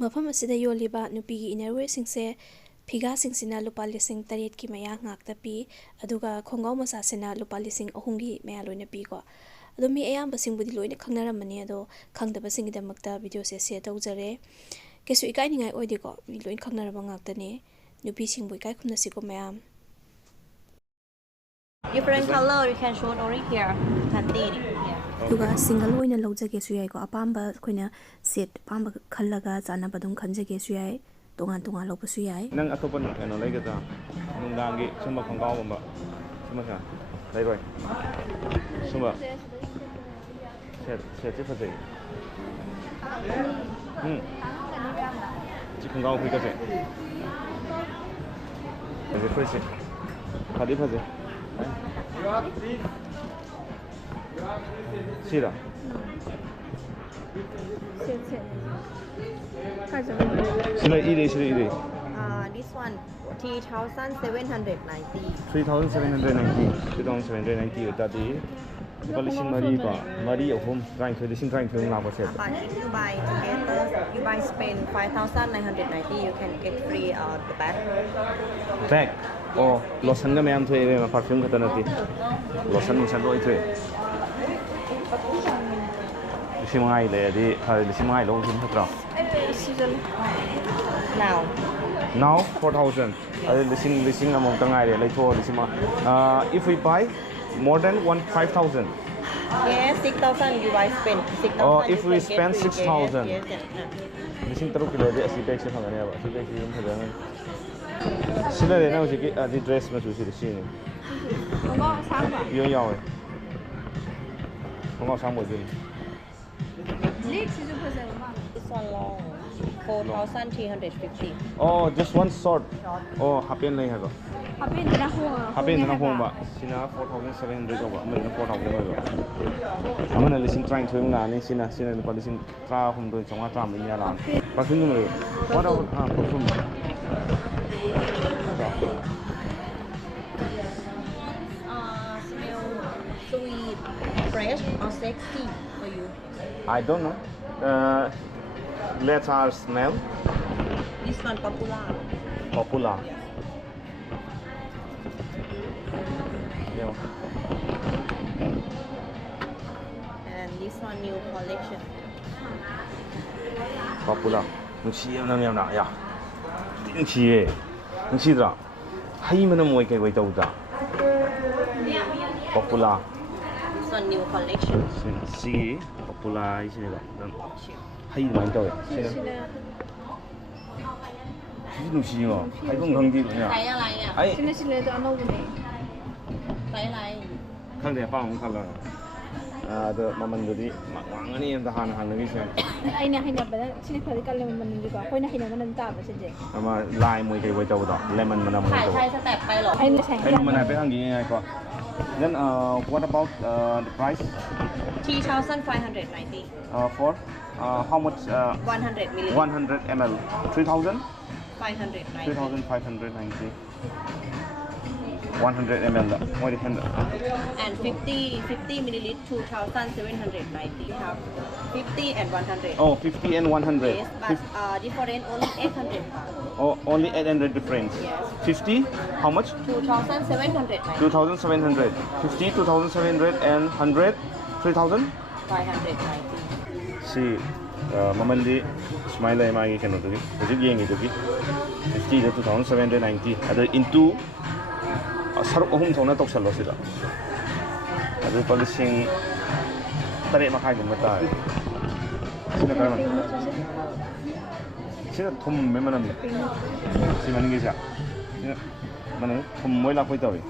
ꯃꯐꯝ ꯑꯁꯤꯗ ꯌꯣꯜꯂꯤꯕ ꯅꯨꯄꯤꯒꯤ ꯏꯅꯔꯋꯦꯌꯔꯁꯤꯡꯁꯦ ꯐꯤꯒꯥꯁꯤꯡꯁꯤꯅ ꯂꯨꯄꯥ 8,000 ꯀꯤ ꯃꯌꯥ ꯉꯥꯛꯇ ꯄꯤ, ꯑꯗꯨꯒ ꯈꯣꯡꯒ꯭ꯔꯥꯎ ꯃꯆꯥꯁꯤꯅ ꯂꯨꯄꯥ 3,000 ꯀꯤ ꯃꯌꯥ ꯂꯣꯏꯅ ꯄꯤꯀꯣ꯫ ꯑꯗꯣ ꯃꯤ ꯑꯌꯥꯝꯕꯁꯤꯡꯕꯨꯗꯤ ꯂꯣꯏꯅ ꯈꯪꯅꯔꯝꯃꯅꯤ, ꯑꯗꯣ ꯈꯪꯗꯕꯁꯤꯡꯒꯤꯗꯃꯛꯇ ꯚꯤꯗꯤꯑꯣꯁꯦ ꯁꯦꯌꯔ ꯇꯧꯖꯔꯦ꯫ ꯀꯩꯁꯨ ꯏꯀꯥꯏꯅꯤꯡꯉꯥꯏ ꯑꯣꯏꯗꯦꯀꯣ, ꯃꯤ ꯂꯣꯏꯅ ꯈꯪꯅꯔꯕ ꯉꯥꯛꯇꯅꯦ꯫ ꯅꯨꯄꯤꯁꯤꯡꯕꯨ ꯏꯀꯥꯏ ꯈꯨꯝꯅꯁꯤꯀꯣ ꯃꯌꯥꯝ꯫ Different color you can show only here. Canteen. ꯑꯗꯨꯒ ꯁꯤꯡꯒꯜ ꯑꯣꯏꯅ ꯂꯧꯖꯒꯦꯁꯨ ꯌꯥꯏꯀꯣ, ꯑꯄꯥꯝꯕ ꯑꯩꯈꯣꯏꯅ ꯁꯦꯠ ꯑꯄꯥꯝꯕ ꯈꯜꯂꯒ ꯆꯥꯅꯕ ꯑꯗꯨꯝ ꯈꯟꯖꯒꯦꯁꯨ ꯌꯥꯏ, ꯇꯣꯉꯥꯟ ꯇꯣꯉꯥꯟ ꯂꯧꯕꯁꯨ ꯌꯥꯏ꯫ ꯅꯪ ꯑꯇꯣꯞꯄ ꯀꯩꯅꯣ ꯂꯩꯒꯗ꯭ꯔꯥ? ꯅꯨꯡꯗꯥꯡꯒꯤ ꯁꯨꯝꯕ ꯈꯣꯡꯒ꯭ꯔꯥꯎꯒꯨꯝꯕ ꯁꯨꯝꯕꯁꯦ ꯂꯩꯔꯣꯏ? ꯁꯨꯝꯕ ꯁꯦꯠꯁꯦ ꯐꯖꯩ. ꯁꯤ ꯈꯣꯡꯒ꯭ꯔꯥꯎ ꯐꯨꯔꯤꯠꯀꯁꯦ ꯐꯖꯩ, ꯐꯨꯔꯤꯠꯁꯦ ꯐꯗꯤ ꯐꯖꯩ. ꯁꯤꯔꯣ? sila ide. This one 3,790. 3,790 tadi lupa 5,000 ko. Mari ahum trying to labo set. But if you buy together, you buy spend 5,990, you can get free the bag. Bag. Oh, lotion ka mayam thoy ma perfume khata nati. Lotion loi thoy. Lisimai le di lisimai lo hin khatra. Now 4,000. Lising among tangai le tho lisima. If we buy more than 5,000. Yes, 6,000 you buy spend. 6,000. Oh, if we spend 6,000. Yes. Lising taruk kilo di asi bag se phangane ba. Si bag se yum phajana. Sila le na usi ki adi dress ma su si ni. Khongao sang ba? Yo yaw. Khongao sang bo din. This one long. 4,350. Oh, just one short. Oh, happen lai ha ba. Happen na hong ba. Sina 4,700 ba. Amana 4,000 ba. Amana lising trying to nga ni sina lupa lising tra hum do chonga tra mi ya la. Perfume mo. What about perfume? Smell sweet, fresh or sexy for you? I don't know. Let's smell. This one popular. Popular. Yeah. And this one new collection. Popular. Nusiya na miyam na ya. Nusiye. Nusidra. Hay man mo kay wait out. Popular. This one new collection. Si popular is nila. Hay man daw. Sino? Sino siyo? Hay kung hangdi niya. Kaya lai à? Ay. sila ito ano guni? Kaya lai. Khang de pa ong khala. The mamandudi mangani em da hana hanagi siya. Ay na hinabada, sila pwede kaliman man nito ko. Ako na hinaman ng taba sa Jay. Ama lai mo kay wait out. Lemon man mo. ถ่ายสเต็ปไปหรอ Ay na sa Hay man na pe hangi ngay ko. Then what about the price? 3,590. For how much? 100 milliliters. 100 ml. 3,000? 590. 3,590. 100 ml. What do you think? And 50 milliliters, 2,790. You have 50 and 100. Oh, 50 and 100. Yes, but different only 800 pounds. Oh, only 800 difference. Yes. 50? How much? 2,790. 2,700. 50, 2,700 and 100? 3,000? 590. See, Mamandi, smile magi can do it. Is it 50 to 2,790. Other into Saruk home tona talk salo sila. Other polishing Tare Makai Mata. Sina Karman. Sina Tom Memanam. Simanisa. Manu from Moila Poitawi.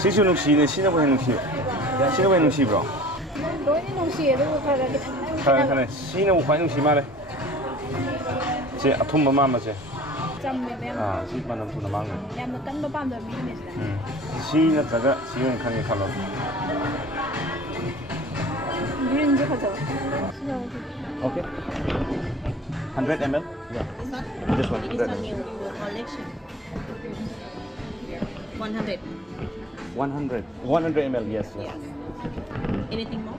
Sisunu Sina Sinawanushi. Sinawanushi bro. Sina Wanushi Mare. Say a tomb mamma. Si manam tu namang. Yam kan ba pam da business da. Si na taga si yung kani kalo. Green je khato. Okay. 100 ml? Yeah. This one. This one new collection. 100. 100 ml, yes. Yes. Anything more?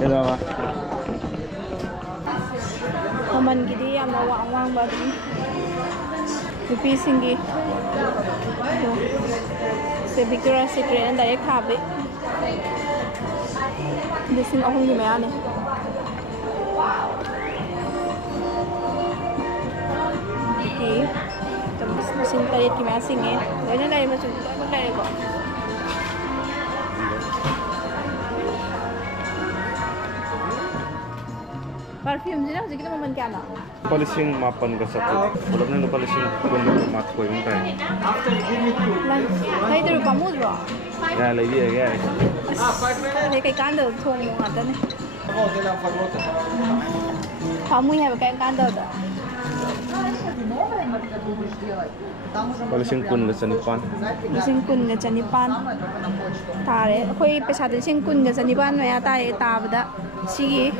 Kenapa? Maman gidi yamna wang ba dum. Nupising gi. Se Victoria's Secret and direct thabe. Lising ahong gi maya ne. Okay. Tapos lising tarit ki maya singe. Dahil na ma chung ba lai ko. Perfume sila sige naman man kana. Polising mapan ka sa po. Wala na polising kung mat ko yung tayo. Lai taru pamud ro. Kaya lagi ya. Đây cái can đồ thùng ngọt đó này. Không mua hay cái can đồ đó. Polising kun ka sa nipan. Lising kun ga chanipan. Tare khoi pesa de sing kun ga chanipan maya ta bada. Sigi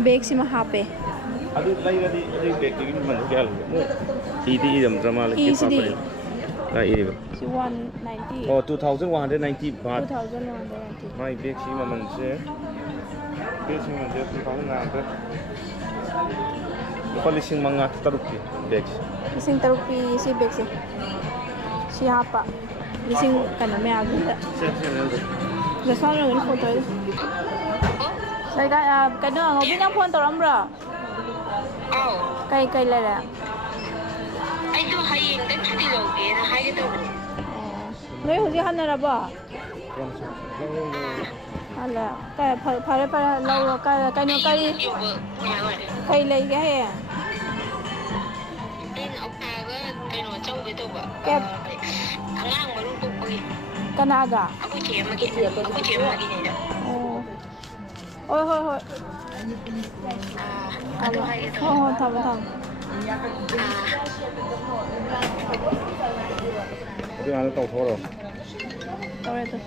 bag si mahape. Adu lai di bag di man kya lo. Idi idam drama le ki pa pa. Na ini ba. Si 190. Oh 2190 baht. 2190. My bag si maman se. Bag si maman se 2000 Polising mga tarupi bag. Lising tarupi si bag si. Si hapa. Lising kana me agunda. Just one ring photo. Sai cái đó ngồi bên trong phone tao lắm rồi. Cây lại là. Anh tôi hay nhìn đến cái đầu kia là hay cái đầu. Nói hồi xưa hắn là bao? Hắn là cái phải lâu cái nó cây lấy cái hè. Anh ông ta cái nó trâu với tôi bảo. Cái thằng ngang mà lúc tôi quỳ. Kanaga. Aku ciem lagi nih dah. Ôi thôi. Aduh hay itu. Thầm. Cái này nó tàu thô rồi. Tao đây thôi.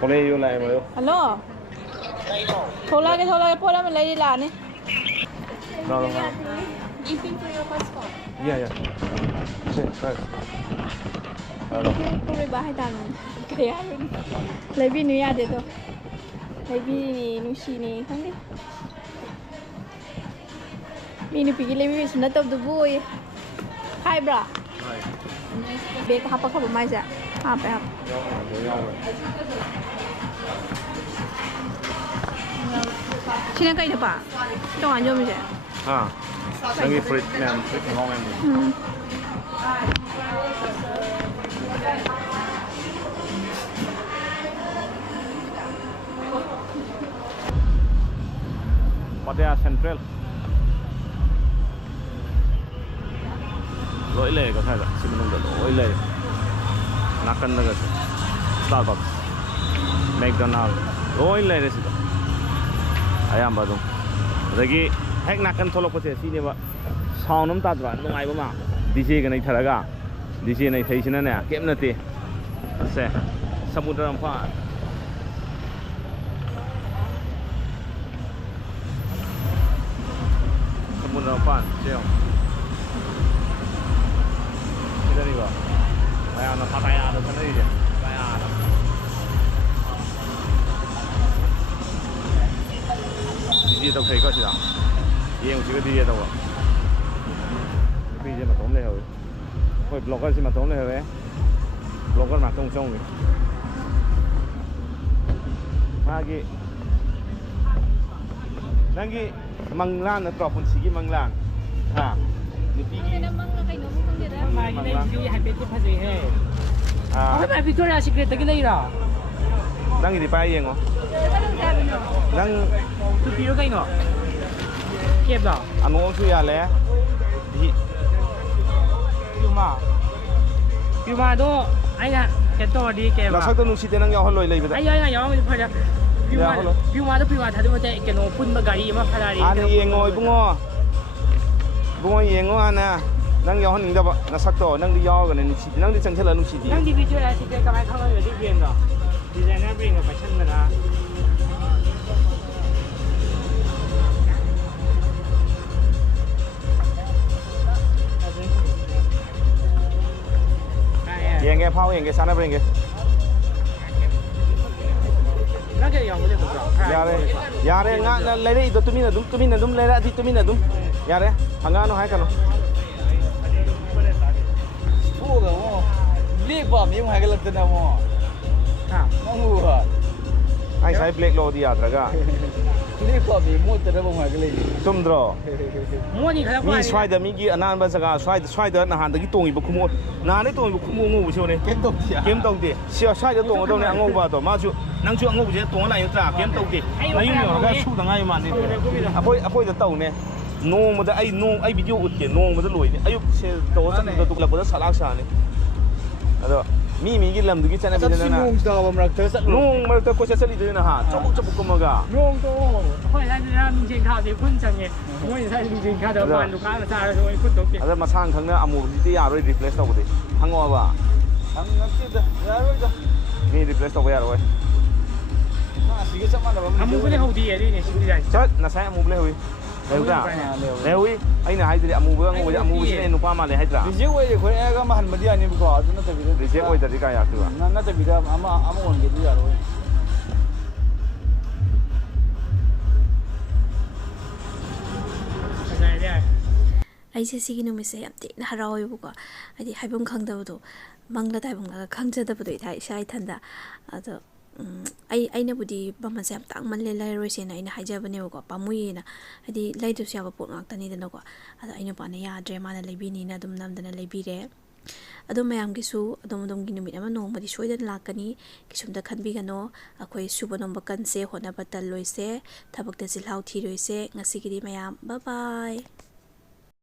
Thô này vô lại mà đâu. Alo. Thô la cái phone mình lấy đi làm đi. Đâu. Imping for your passport. Yeah. Right. Alo. Cô lấy ba hai tàn kaya lấy vi nuôi à để tôi lấy vi nuôi xì này không đi mi nuôi pigi lấy vi sunda tập du vui hai bra bé có hấp không mai dạ hấp Sini kayak apa? Itu anjom je. Lagi frit ngon em. Pattaya Central. Lỗi lề có thay rồi, xin mừng lỗi lề. Nakan na kasi. Starbucks, McDonald's, lỗi lề đấy sila. Ayan ba dong? Lagi hek nakan tholok kasi sini ba? Sound nam ta dwan nung ay ba ma? DJ ka nai tharaga. DJ nai thai sina na kem na ti. Se samudra am pa. Samudra am pa, seo. Kita ni ba? Ayan na Pattaya do sana ni. Pattaya. DJ tao thấy có gì đâu, yên một chút cái DJ đâu à, DJ mà tốn này rồi, thôi blogger xin mà tốn này rồi ấy, blogger mà tông xong rồi, lagi, mang lan nó drop pun sigi mang lan, ha, ni pergi, Mai ni di habis tu pasal he. ah, Apa Victoria Secret lagi lagi dah. đang đi bay yên không, đang Tu biru kai no. Kep dah. anh muốn suy à lẽ, Piuma tu ai ke to di ke là ba. sao tôi nuôi xịt năng nhau hơn lôi lấy vậy? Ai ai yang tu pada. Piuma tu Piuma thadu macam ke no pun bagari ma Ferrari. Anh yên ngồi bungo yên ngồi anh à, năng nhau hơn những đâu vậy? Nó sắc tổ năng đi yo cái này nuôi xịt, năng đi chân thế là nuôi xịt gì? Nang di Victoria Secret kau mai kau ada di bien dah. Designer bring ke fashion mana. yenge phao yenge sana yenge Nake yang boleh betul. yare nga lere itu tumina dum lere adi tumina dum yare hangano hai kano oh ga mo li ba mi hai ga lag na mo Ha. mo ha ai sai black lo dia traga li ba mi mo ta ba hai ga le tumdro Mo ni khala mi swai da mi gi anan ba jaga swai da na han da gi tongi ba khumo na ne tongi ba khumo ngo bu chone kem tok tia kem tong de sia swai da tong do ne ngo ba to ma chu nang chu ngo bu je tong na yu tra kem tong de na yu ne ga chu da ngai man ni apoi da tau ne nong ma da ai video ut ke nong ma da loi ne ayuk se to sa da tuk la ba da salak sa ne ado mi gi lam du gi chana bi na na nong sta ba mrak ta sat nong ma ta ko sa sali de na ha chu ko ma ga Nong to. Hoi lai na min jing kha de phun chang ye. Mo ni sai min jing kha da ban lu kha na sa ra hoi phun tok de. ada ma sang khang na amu ti ya roi replace to de hango ba ang ngati da ya ro da mi replace to ya roi na si ga sama da ba Amu boleh hau di ye ni si di dai. chat na sai amu ble hui leu da leu hui ai na hai de amu ba ngo amu se nu pa ma le hai tra je we je ko ga ma han ma dia ni ko adu na ta bi de je oi da di ka ya tu ba na ta bi da ama on ge di ya ro Sai dai. ꯑꯩꯁꯦ ꯁꯤꯒꯤ ꯅꯨꯃꯤꯠꯁꯦ ꯌꯥꯝ ꯊꯤꯅ ꯍꯔꯥꯎꯋꯦꯕꯀꯣ ꯍꯥꯏꯗꯤ ꯍꯥꯏꯐꯝ ꯈꯪꯗꯕꯗꯣ ꯃꯪꯂ ꯇꯥꯏꯕꯪꯂꯒ ꯈꯪꯖꯗꯕꯗꯣ ꯏꯁꯥ ꯏꯊꯟꯗ ꯑꯗꯣ ꯑꯩꯅꯕꯨꯗꯤ ꯃꯃꯜꯁꯦ ꯌꯥꯝ ꯇꯥꯡꯃꯜꯂꯦ ꯂꯩꯔꯔꯣꯏꯁꯦꯅ ꯑꯩꯅ ꯍꯥꯏꯖꯕꯅꯦꯕꯀꯣ ꯄꯥꯝꯃꯨꯏꯌꯦꯅ ꯍꯥꯏꯗꯤ ꯂꯩꯗ꯭ꯔꯁꯨ ꯌꯥꯕ ꯄꯣꯠ ꯉꯥꯛꯇꯅꯤꯗꯅꯀꯣ ꯑꯗꯣ ꯑꯩ ꯅꯨꯄꯥꯅ ꯌꯥꯗ꯭ꯔꯦ ꯃꯥꯅ ꯂꯩꯕꯤꯅꯤꯅ ꯑꯗꯨꯝ ꯅꯝꯗꯅ ꯂꯩꯕꯤꯔꯦ ꯑꯗꯣ ꯃꯌꯥꯝꯒꯤꯁꯨ ꯑꯗꯣꯝꯒꯤ ꯅꯨꯃꯤꯠ ꯑꯃ ꯅꯣꯡꯃꯗꯤ ꯁꯣꯏꯗꯅ ꯂꯥꯛꯀꯅꯤ ꯀꯩꯁꯨꯝꯇ ꯈꯟꯕꯤꯒꯅꯣ ꯑꯩꯈꯣꯏ ꯁꯨꯕ ꯅꯣꯝꯕ ꯀꯟꯁꯦ ꯍꯣꯠꯅꯕ ꯇꯜꯂꯣꯏꯁꯦ ꯊꯕꯛꯇ ꯆꯤꯜꯍꯥꯎ ꯊꯤꯔꯣꯏꯁꯦ ꯉꯁꯤꯒꯤꯗꯤ ꯃꯌꯥꯝ ꯕꯥꯏ ꯕꯥꯏ